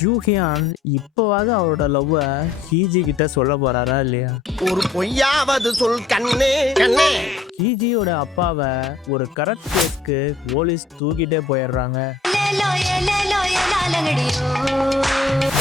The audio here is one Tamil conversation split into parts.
ஜூஹியான் இப்போவாவது அவரோட லவ்வ ஹீஜி கிட்ட சொல்ல போறாரா இல்லையா? ஒரு பொய்யாவது சொல் கண்ணே கண்ணே. ஹீஜியோட அப்பாவை ஒரு கரப்ட் கேஸ்க்கு போலீஸ் தூக்கிட்டே போயிடுறாங்க.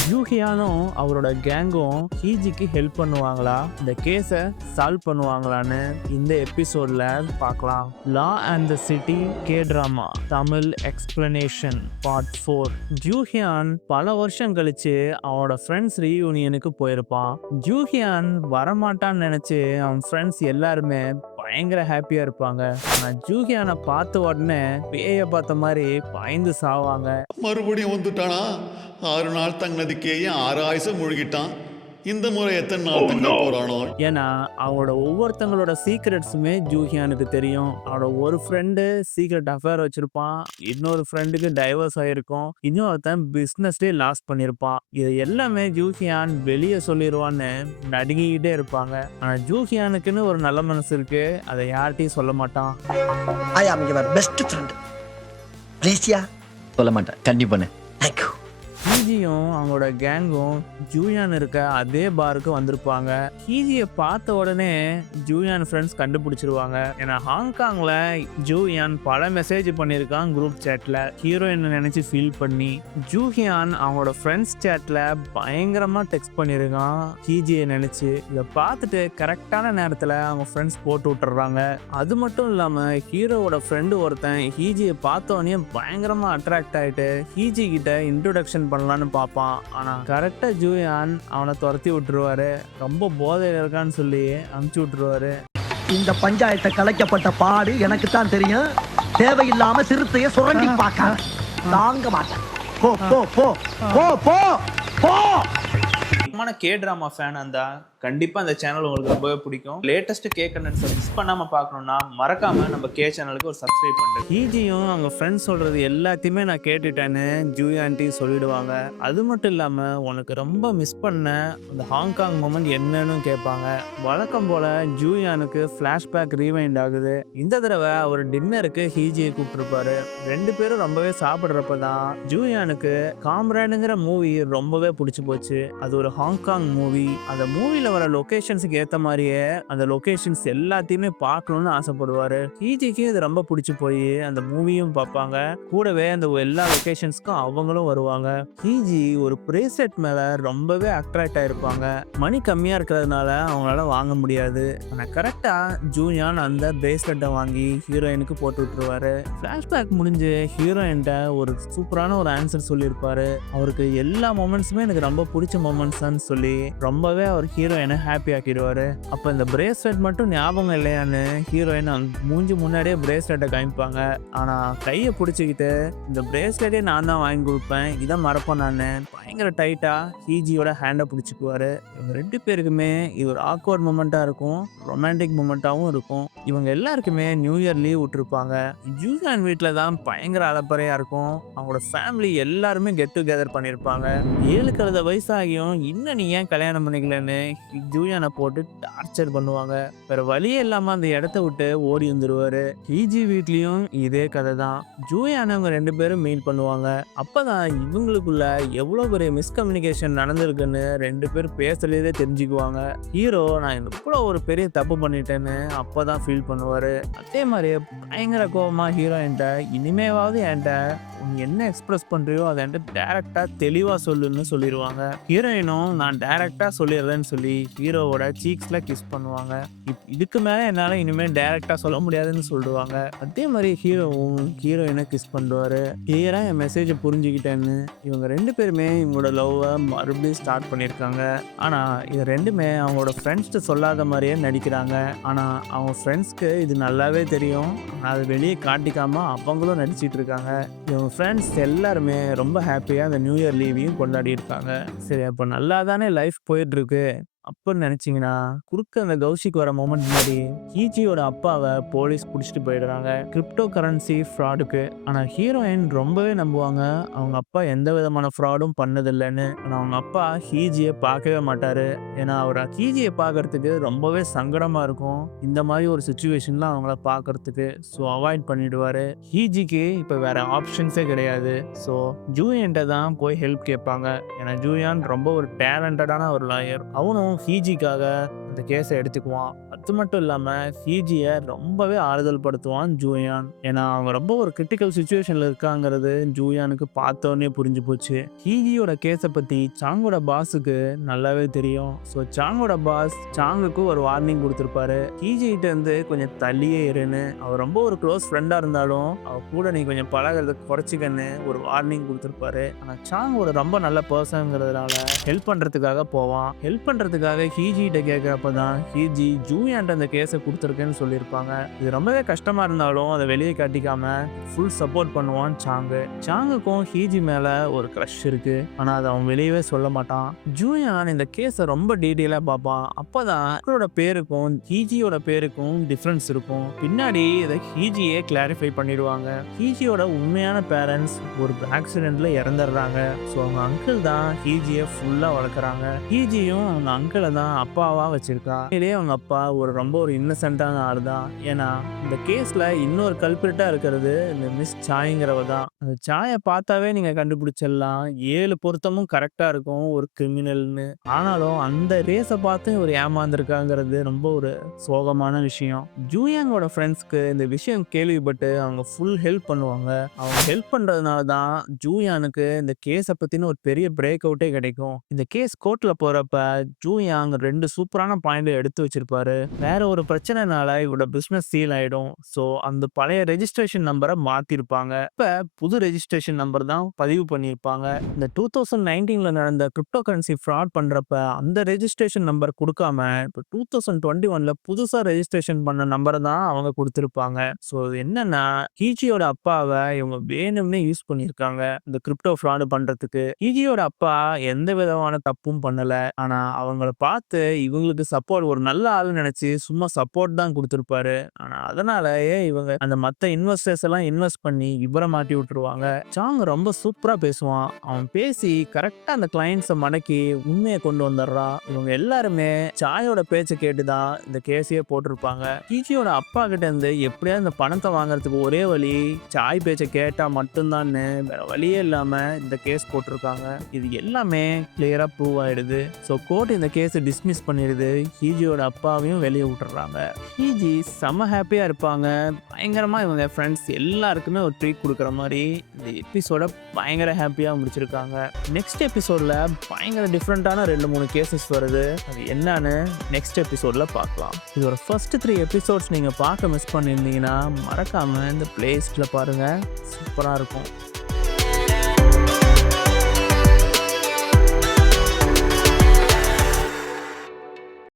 ஜூஹியானும் அவரோட கேங்கும் ஹீஜிக்கு ஹெல்ப் பண்ணுவாங்களா, இந்த கேஸை சால்வ் பண்ணுவாங்களான்னு இந்த எபிசோட்ல பார்க்கலாம். Law and the city K drama Tamil explanation part 4. ஜூஹியான் பல வருஷம் கழிச்சு அவனோட ஃப்ரெண்ட்ஸ் ரீயூனியனுக்கு போயிருப்பான். ஜூஹியான் வரமாட்டான்னு நினைச்சு அவன் ஃப்ரெண்ட்ஸ் எல்லாருமே பயங்கர ஹாப்பியா இருப்பாங்க. ஆனா ஜூஹியானை பார்த்த உடனே பேய பார்த்த மாதிரி பயந்து சாவாங்க. மறுபடியும் வந்துட்டானா? 6 நாள் தங்கினதுக்கே 6 ஆயுசம் முழுகிட்டான். இந்த முறை எத்தனை நாள் தங்க போறானோ? ஏன்னா அவனோட ஒவ்வொருத்தங்களோட சீக்ரெட்ஸுமே ஜூஹியானுக்கு தெரியும். அவனோட ஒரு ஃப்ரெண்டு சீக்ரெட் அஃபேர் வச்சிருப்பான், இன்னொரு ஃப்ரெண்டுக்கு டைவர்ஸ் ஆயிருக்கும், இன்னொருத்தன் பிஸ்னஸ்லேயே லாஸ் பண்ணியிருப்பான். இது எல்லாமே ஜூஹியான் வெளியே சொல்லிடுவான்னு நடுங்கிக்கிட்டே இருப்பாங்க. ஆனா ஜூஹியானுக்குன்னு ஒரு நல்ல மனசு இருக்கு, அதை யார்கிட்டையும் சொல்ல மாட்டான். ஐ ஆம் யுவர் பெஸ்ட் ஃப்ரெண்ட். ப்ளீஸ்யா. சொல்ல மாட்டேன், கண்டிப்பாண்ணே. தேங்க்யூ. ஹீஜியும் அவங்களோட கேங்கும் ஜூயான் இருக்க அதே பாருக்கு வந்திருப்பாங்க. ஹீஜியை பார்த்த உடனே ஜூயான் ஃப்ரெண்ட்ஸ் கண்டுபிடிச்சிருவாங்க. ஏன்னா ஹாங்காங்ல ஜூயான் பல மெசேஜ் பண்ணியிருக்கான் குரூப் சேட்ல, ஹீரோயின் நினைச்சு ஃபீல் பண்ணி. ஜூஹியான் அவங்களோட ஃப்ரெண்ட்ஸ் சேட்ல பயங்கரமா டெக்ஸ்ட் பண்ணியிருக்கான் ஹீஜியை நினைச்சு. இதை பார்த்துட்டு கரெக்டான நேரத்துல அவங்க ஃப்ரெண்ட்ஸ் போட்டு விட்டுறாங்க. அது மட்டும் இல்லாம ஹீரோவோட ஃப்ரெண்டு ஒருத்தன் ஹீஜியை பார்த்தோன்னே பயங்கரமா அட்ராக்ட் ஆயிட்டு ஹீஜி கிட்ட இன்ட்ரோடக்ஷன் பண்ணலான்னு பார்ப்பான். ஆனா கரெக்டா ஜூயான் அவனை துரத்தி விட்டுருவாரு. ரொம்ப போதையில இருக்கான்னு சொல்லி அனுப்பிச்சு விட்டுருவாரு. இந்த பஞ்சாயத்தை கலைக்கப்பட்ட பாடு எனக்கு தான் தெரியும். தேவையில்லாம சிறுத்தைய சுரண்டி பார்க்க தாங்க மாட்டேன். போ போ போ போ போ போ. கே டிராமா ஃபேன் இருந்தா கண்டிப்பா இந்த சேனல் உங்களுக்கு ரொம்பவே பிடிக்கும். லேட்டஸ்ட் கே கண்டென்ட்ஸை மிஸ் பண்ணாம பார்க்கணும்னா மறக்காம நம்ம கே சேனலுக்கு ஒரு சப்ஸ்கிரைப் பண்ணுங்க. ஹீஜியும் அவங்க ஃப்ரெண்ட்ஸ் சொல்றது எல்லாத்தையுமே நான் கேட்டுட்டேன்னு ஜூயான்ட்டி சொல்லிடுவாங்க. அது மட்டும் இல்லாம உனக்கு ரொம்ப மிஸ் பண்ண அந்த ஹாங்காங் மொமெண்ட் என்னன்னு கேட்பாங்க. வழக்கம் போல ஜூயானுக்கு ஃபிளாஷ்பேக் ரீவைண்ட் ஆகுது. இந்த தடவை அவர் டின்னருக்கு ஹீஜியை கூப்பிட்டுருப்பாரு. 2 பேரும் ரொம்பவே சாப்பிட்றப்பதான் ஜூயானுக்கு காம்ரேடுங்கிற மூவி ரொம்பவே பிடிச்சி போச்சு. அது ஒரு ஹாங்காங் மூவி. அந்த மூவில வர லொகேஷன்ஸுக்கு ஏத்த மாதிரியே அந்த லொகேஷன்ஸ் எல்லாத்தையுமே பார்க்கணும்னு ஆசைப்படுவாரு. ஹீஜிக்கு இது ரொம்ப பிடிச்சி போய் அந்த மூவியும் பார்ப்பாங்க. கூடவே அந்த எல்லா லொகேஷன்ஸ்க்கும் அவங்களும் வருவாங்க. ஹீஜி ஒரு பிரேஸ்லெட் மேல ரொம்பவே அட்ராக்ட் ஆயிருப்பாங்க. மணி கம்மியா இருக்கிறதுனால அவங்களால வாங்க முடியாது. ஆனா கரெக்டா ஜூயான் அந்த பிரேஸ்லெட்டை வாங்கி ஹீரோயினுக்கு போட்டு விட்டுருவாரு. பிளாஷ்பேக் முடிஞ்சு ஹீரோயின்ட்ட ஒரு சூப்பரான ஒரு ஆன்சர் சொல்லியிருப்பாரு. அவருக்கு எல்லா மொமெண்ட்ஸுமே எனக்கு ரொம்ப பிடிச்ச மொமெண்ட்ஸ் சொல்லி ரொம்பவே அவர் ஹீரோயினை ஹாப்பி ஆக்கிடுவாரு. அப்ப இந்த பிரேஸ்லெட் மட்டும் ஞாபகம் இல்லையான்னு ஹீரோயின் மூஞ்சி முன்னாடியே பிரேஸ்லெட்டை காமிப்பாங்க. ஆனா கையை பிடிச்சிக்கிட்டு இந்த பிரேஸ்லெட்டே நான் தான் வாங்கி கொடுப்பேன், இதை மறப்பேன் நான் பயங்கர டைட்டா ஹீஜியோட ஹேண்டை பிடிச்சிக்குவாரு. இவங்க 2 பேருக்குமே இது ஒரு ஆக்வர்ட் மூமெண்டா இருக்கும், ரொமான்டிக் மூமெண்டாவும் இருக்கும். இவங்க எல்லாருக்குமே நியூ இயர் லீவ் விட்டுருப்பாங்க. ஜூயான் வீட்டுல தான் பயங்கர அலப்பறையா இருக்கும். அவங்களோட ஃபேமிலி எல்லாருமே கெட் டுகெதர் பண்ணியிருப்பாங்க. 7 கழுத வயசாகியும் இன்னும் நீ ஏன் கல்யாணம் பண்ணிக்கலன்னு ஜூயானை போட்டு டார்ச்சர் பண்ணுவாங்க. வேற வழியே இல்லாம அந்த இடத்த விட்டு ஓடி வந்துருவாரு. ஹீஜி வீட்லயும் இதே கதை தான். ஜூயானை அவங்க 2 பேரும் மீட் பண்ணுவாங்க. அப்பதான் இவங்களுக்குள்ள எவ்வளவு பெரிய மிஸ்கம்யூனிகேஷன் நடந்திருக்குன்னு 2 பேரும் பேசலையே தெரிஞ்சுக்குவாங்க. ஹீரோ நான் இவ்வளவு ஒரு பெரிய தப்பு பண்ணிட்டேன்னு அப்பதான் ஃபீல் பண்ணுவாரு. அதே மாதிரியே பயங்கர கோபமா ஹீரோயின்ட்ட இனிமேவாவது என்கிட்ட நீ என்ன எக்ஸ்பிரஸ் பண்றியோ அதை என்கிட்ட டைரக்டா தெளிவா சொல்லுன்னு சொல்லிடுவாங்க. ஹீரோயினும் நான் டைரக்டா சொல்லிடுறேன்னு சொல்லி ஹீரோவோட சீக்ஸ்ல கிஸ் பண்ணுவாங்க. இதுக்கு மேல என்னால இனிமே டைரக்டா சொல்ல முடியாதுன்னு சொல்லுவாங்க. அதே மாதிரி ஹீரோவும் ஹீரோயினை கிஸ் பண்ணுவாரு. கிளியரா என் மெசேஜ் புரிஞ்சுக்கிட்டேன்னு இவங்க 2 பேருமே இவங்களோட லவ்வை மறுபடியும் ஸ்டார்ட் பண்ணியிருக்காங்க. ஆனா இது ரெண்டுமே அவங்களோட ஃப்ரெண்ட்ஸ்ட்டு சொல்லாத மாதிரியே நடிக்கிறாங்க. ஆனா அவங்க ஃப்ரெண்ட்ஸ்க்கு இது நல்லாவே தெரியும். அதை வெளியே காட்டிக்காம அவங்களும் நடிச்சிட்டு இருக்காங்க. இவங்க ஃப்ரெண்ட்ஸ் எல்லாருமே ரொம்ப ஹாப்பியாக அந்த நியூ இயர் லீவையும் கொண்டாடி இருக்காங்க. சரி, அப்போ நல்லா தானே லைஃப் போயிட்டு இருக்கு, அப்பன்னு நினைச்சீங்கன்னா குறுக்க அந்த கௌஷிக் வர மொமெண்ட் மாதிரி ஹீஜியோட அப்பாவை போலீஸ் பிடிச்சிட்டு போயிடுறாங்க கிரிப்டோ கரன்சி ஃப்ராடுக்கு. ஆனா ஹீரோயின் ரொம்பவே நம்புவாங்க அவங்க அப்பா எந்த விதமான ஃப்ராடும் பண்ணதில்லைன்னு. ஆனா அவங்க அப்பா ஹீஜியை பார்க்கவே மாட்டாரு. ஏன்னா அவர் ஹீஜியை பார்க்கறதுக்கு ரொம்பவே சங்கடமா இருக்கும் இந்த மாதிரி ஒரு சுச்சுவேஷன்ல அவங்கள பார்க்கறதுக்கு. ஸோ அவாய்ட் பண்ணிடுவாரு. ஹீஜிக்கு இப்போ வேற ஆப்ஷன்ஸே கிடையாது. ஸோ ஜூயன்ட்ட தான் போய் ஹெல்ப் கேட்பாங்க. ஏன்னா ஜூயான் ரொம்ப ஒரு டேலண்டடான ஒரு லாயர். அவனும் ஹீஜிக்காக அந்த கேஸை எடுத்துக்குவான். அது மட்டும் இல்லாம ஹீஜியை ரொம்பவே ஆறுதல் படுத்துவான் ஜூயான். ஏன்னா அவங்க ரொம்ப ஒரு கிரிட்டிக்கல் சுச்சுவேஷன்ல இருக்காங்கிறது ஜூயானுக்கு பார்த்தோன்னே புரிஞ்சு போச்சு. ஹீஜியோட கேஸை பத்தி சாங்கோட பாஸுக்கு நல்லாவே தெரியும். ஸோ சாங்கோட பாஸ் சாங்குக்கு ஒரு வார்னிங் கொடுத்துருப்பாரு. ஹீஜி கிட்ட இருந்து கொஞ்சம் தள்ளியே இருன்னு. அவர் ரொம்ப ஒரு க்ளோஸ் ஃப்ரெண்டா இருந்தாலும் அவர் கூட நீ கொஞ்சம் பழகிறத குறைச்சிக்கன்னு ஒரு வார்னிங் கொடுத்துருப்பாரு. ஆனா சாங் ஒரு ரொம்ப நல்ல பர்சன்ங்கிறதுனால ஹெல்ப் பண்றதுக்காக போவான். ஹெல்ப் பண்றதுக்காக ஹீஜி கிட்ட கேட்கறப்பதான் ஹீஜி ஜூயான்ட்ட அந்த கேஸை கொடுத்துருக்கேன்னு சொல்லியிருப்பாங்க. இது ரொம்பவே கஷ்டமா இருந்தாலும் அதை வெளியே காட்டிக்காம ஃபுல் சப்போர்ட் பண்ணுவான் சாங்கு. சாங்குக்கும் ஹீஜி மேல ஒரு க்ரஷ் இருக்கு. ஆனா அதை அவன் வெளியவே சொல்ல மாட்டான். ஜூயான் இந்த கேஸை ரொம்ப டீட்டெயிலா பார்ப்பான். அப்பதான் அவரோட பேருக்கும் ஹீஜியோட பேருக்கும் டிஃப்ரென்ஸ் இருக்கும். பின்னாடி இதை ஹீஜியே கிளாரிஃபை பண்ணிடுவாங்க. ஹீஜியோட உண்மையான பேரண்ட்ஸ் ஒரு ஆக்சிடென்ட்ல இறந்துடுறாங்க. ஸோ அவங்க அங்கிள் தான் ஹீஜியை ஃபுல்லா வளர்க்குறாங்க. ஹீஜியும் அவங்க அங்கிளை தான் அப்பாவா வச்சிருக்கா. இதுலேயே அவங்க அப்பா ரொம்ப ஒரு இன்னசென்ட்டான ஆள் தான். ஏன்னா இந்த கேஸ்ல இன்னொரு கல்பிரிட்டா இருக்கிறது இந்த மிஸ் சாய்ங்கிறவ தான். அந்த சாயை பார்த்தாவே நீங்க கண்டுபிடிச்சிடலாம் 7 பொருத்தமும் கரெக்டா இருக்கும் ஒரு கிரிமினல்னு. ஆனாலும் அந்த ரேஸை பார்த்து ஒரு ஏமாந்துருக்காங்கிறது ரொம்ப ஒரு சோகமான விஷயம். ஜூயாங்கோட ஃப்ரெண்ட்ஸ்க்கு இந்த விஷயம் கேள்விப்பட்டு அவங்க ஃபுல் ஹெல்ப் பண்ணுவாங்க. அவங்க ஹெல்ப் பண்றதுனால தான் ஜூயானுக்கு இந்த கேஸை பத்தின ஒரு பெரிய பிரேக் அவுட்டே கிடைக்கும். இந்த கேஸ் கோர்ட்ல போறப்ப ஜூயாங் 2 சூப்பரான பாயிண்ட் எடுத்து வச்சிருப்பாரு. வேற ஒரு பிரச்சனைனால இவரோட பிசினஸ் சீல் ஆயிடும். ஸோ அந்த பழைய ரெஜிஸ்ட்ரேஷன் நம்பரை மாத்திருப்பாங்க. இப்ப புது ரெஜிஸ்ட்ரேஷன் நம்பர் தான் பதிவு பண்ணியிருப்பாங்க. இந்த 2019ல நடந்த கிரிப்டோ கரன்சி ஃப்ராட் பண்றப்ப அந்த ரெஜிஸ்ட்ரேஷன் நம்பர் கொடுக்காம இப்போ 2021ல புதுசா ரெஜிஸ்ட்ரேஷன் பண்ண நம்பரை தான் அவங்க கொடுத்திருப்பாங்க. ஸோ என்னன்னா ஹீஜியோட அப்பாவை இவங்க வேணும்னே யூஸ் பண்ணியிருக்காங்க இந்த கிரிப்டோ ஃப்ராடு பண்றதுக்கு. ஹீஜியோட அப்பா எந்த விதமான தப்பும் பண்ணல. ஆனா அவங்கள பார்த்து இவங்களுக்கு சப்போர்ட் ஒரு நல்ல ஆளு நினைச்சு சும்மா சப்போர்ட் தான் கொடுத்திருப்பாரு. ஆனா அதனாலயே இவங்க அந்த மத்த இன்வெஸ்டர்ஸ் எல்லாம் இன்வெஸ்ட் பண்ணி இவரை மாட்டி விட்டுருவாங்க. சாங் ரொம்ப சூப்பரா பேசுவான். அவன் பேசி கரெக்டா அந்த கிளைண்ட்ஸை மடக்கி உண்மையை கொண்டு வந்துடுறான். இவங்க எல்லாருமே சாயோட பேச்சை கேட்டுதான் இந்த கேஸையே போட்டிருப்பாங்க. ஹீஜியோட அப்பா கிட்ட இருந்து எப்படியாவது இந்த பணத்தை வாங்குறதுக்கு ஒரே வழி சாய் பேச்சை கேட்டா மட்டும்தான்னு வேற வழியே இல்லாம இந்த கேஸ் போட்டிருக்காங்க. இது எல்லாமே கிளியரா ப்ரூவ் ஆயிடுது. ஸோ கோர்ட் இந்த கேஸை டிஸ்மிஸ் பண்ணிடுது. ஹீஜியோட அப்பாவையும் வெளியே விட்டுறாங்க. ஹீஜி செம்ம ஹாப்பியா இருப்பாங்க. பயங்கரமா இவங்க ஃப்ரெண்ட்ஸ் எல்லாருக்குமே ஒரு ட்ரீட் கொடுக்குற மாதிரி இந்த எபிசோட பயங்கர ஹாப்பியா முடிச்சிருக்காங்க. நெக்ஸ்ட் எபிசோட்ல பயங்கர டிஃப்ரெண்டான 2-3 கேசஸ் வருது. அது என்னன்னு நெக்ஸ்ட் எபிசோட்ல பார்க்கலாம். இதோட ஃபர்ஸ்ட் 3 எபிசோட்ஸ் நீங்க பார்க்க மிஸ் பண்ணியிருந்தீங்கன்னா மறக்காம இந்த பிளேலிஸ்ட்ல பாருங்க. சூப்பரா இருக்கும்.